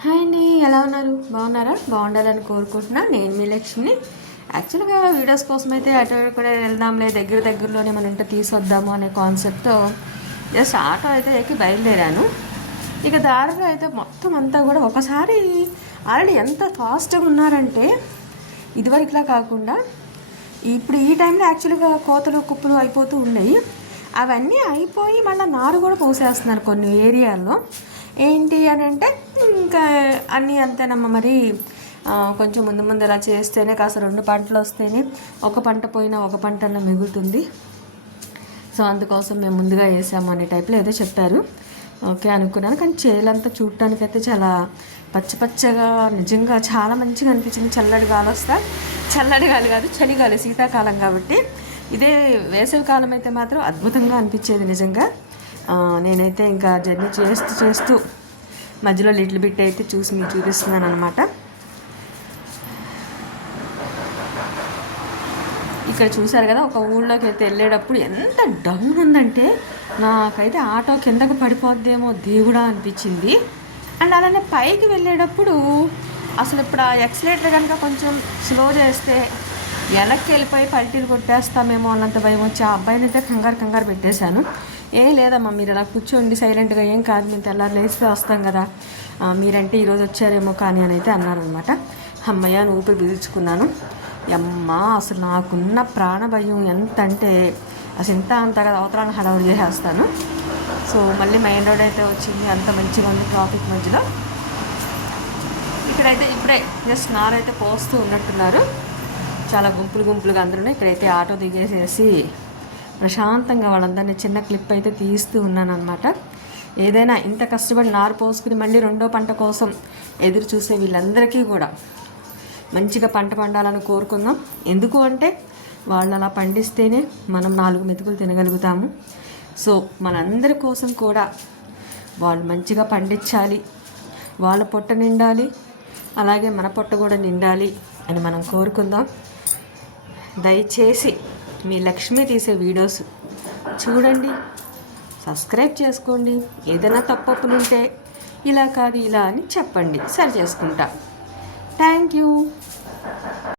Hi అండి, ఎలా ఉన్నారు? బాగున్నారా? బాగుండాలని కోరుకుంటున్నా. నేను మీ లక్ష్మిని. యాక్చువల్గా వీడియోస్ కోసం అయితే అటు కూడా వెళ్దాంలే, దగ్గరలోనే మన ఇంట తీసుకొద్దాము అనే కాన్సెప్ట్తో జస్ట్ ఆటో అయితే ఎక్కి బయలుదేరాను. ఇక దారిలో అయితే మొత్తం అంతా కూడా ఒకసారి ఆల్రెడీ ఎంత ఫాస్ట్గా ఉన్నారంటే ఇదివరకులా కాకుండా ఇప్పుడు ఈ టైంలో యాక్చువల్గా కోతలు కుప్పలు అయిపోతూ ఉన్నాయి. అవన్నీ అయిపోయి మళ్ళీ నారు కూడా పోసేస్తున్నారు కొన్ని ఏరియాల్లో. ఏంటి అని అంటే ఇంకా అన్నీ అంతేనమ్మా. మరి కొంచెం ముందు ఇలా చేస్తేనే కాస్త 2 పంటలు వస్తేనే ఒక పంట పోయినా ఒక పంట అన్న మిగులుతుంది. సో అందుకోసం మేము ముందుగా వేసాము అనే టైప్లో ఏదో చెప్పారు. ఓకే అనుకున్నాను. కానీ చేలంతా చూడటానికైతే చాలా పచ్చగా నిజంగా చాలా మంచిగా అనిపించింది. చల్లటి గాలి వస్తా, చల్లటి గాలి కాదు చలిగాలి, శీతాకాలం కాబట్టి. ఇదే వేసవి కాలం అయితే మాత్రం అద్భుతంగా అనిపించేది నిజంగా. నేనైతే ఇంకా జర్నీ చేస్తూ మధ్యలో లిటిల్ బిట్ అయితే మీకు చూపిస్తున్నాను అనమాట. ఇక్కడ చూసారు కదా, ఒక ఊళ్ళోకి అయితే వెళ్ళేటప్పుడు ఎంత డౌన్ ఉందంటే నాకైతే ఆటో కిందకు పడిపోద్దేమో దేవుడా అనిపించింది. అండ్ అలానే పైకి వెళ్ళేటప్పుడు అసలు ఇప్పుడు ఆ ఎక్సలేటర్ కనుక కొంచెం స్లో చేస్తే వెనక్కి వెళ్ళిపోయి పల్టీలు కొట్టేస్తామేమో అన్నంత భయం వచ్చి ఆ అబ్బాయిని అయితే కంగారు పెట్టేశాను. ఏం లేదమ్మా, మీరు అలా కూర్చోండి సైలెంట్గా, ఏం కాదు, మేము తెల్లారు లేస్తే వస్తాం కదా, మీరంటే ఈరోజు వచ్చారేమో కానీ అని అయితే అన్నారనమాట. అమ్మయ్య అని ఊపిరి పీల్చుకున్నాను. అమ్మా అసలు నాకున్న ప్రాణ భయం ఎంత అంటే అసలు ఇంత అంతగా అవతరాన్ని హడావుడి చేసేస్తాను. సో మళ్ళీ మెయిన్ రోడ్ అయితే వచ్చింది, అంత మంచిగా ఉంది ట్రాఫిక్ మధ్యలో. ఇక్కడైతే ఇప్పుడే జస్ట్ నారైతే పోస్తూ ఉన్నట్టున్నారు. చాలా గుంపులుగా అందరూ. ఇక్కడైతే ఆటో దిగేసేసి ప్రశాంతంగా వాళ్ళందరినీ చిన్న క్లిప్ అయితే తీస్తూ ఉన్నాను అనమాట. ఏదైనా ఇంత కష్టపడి నారు పోసుకుని మళ్ళీ 2వ పంట కోసం ఎదురు చూసే వీళ్ళందరికీ కూడా మంచిగా పంట పండాలని కోరుకుందాం. ఎందుకు అంటే వాళ్ళు అలా పండిస్తేనే మనం 4 మెతుకులు తినగలుగుతాము. సో మనందరి కోసం కూడా వాళ్ళు మంచిగా పండించాలి, వాళ్ళ పొట్ట నిండాలి, అలాగే మన పొట్ట కూడా నిండాలి అని మనం కోరుకుందాం. దయచేసి మీ లక్ష్మి తీసే వీడియోస్ చూడండి, సబ్స్క్రైబ్ చేసుకోండి. ఏదైనా తప్పులుంటే ఇలా కాదు ఇలా అని చెప్పండి, సరి చేసుకుంటా. Thank you.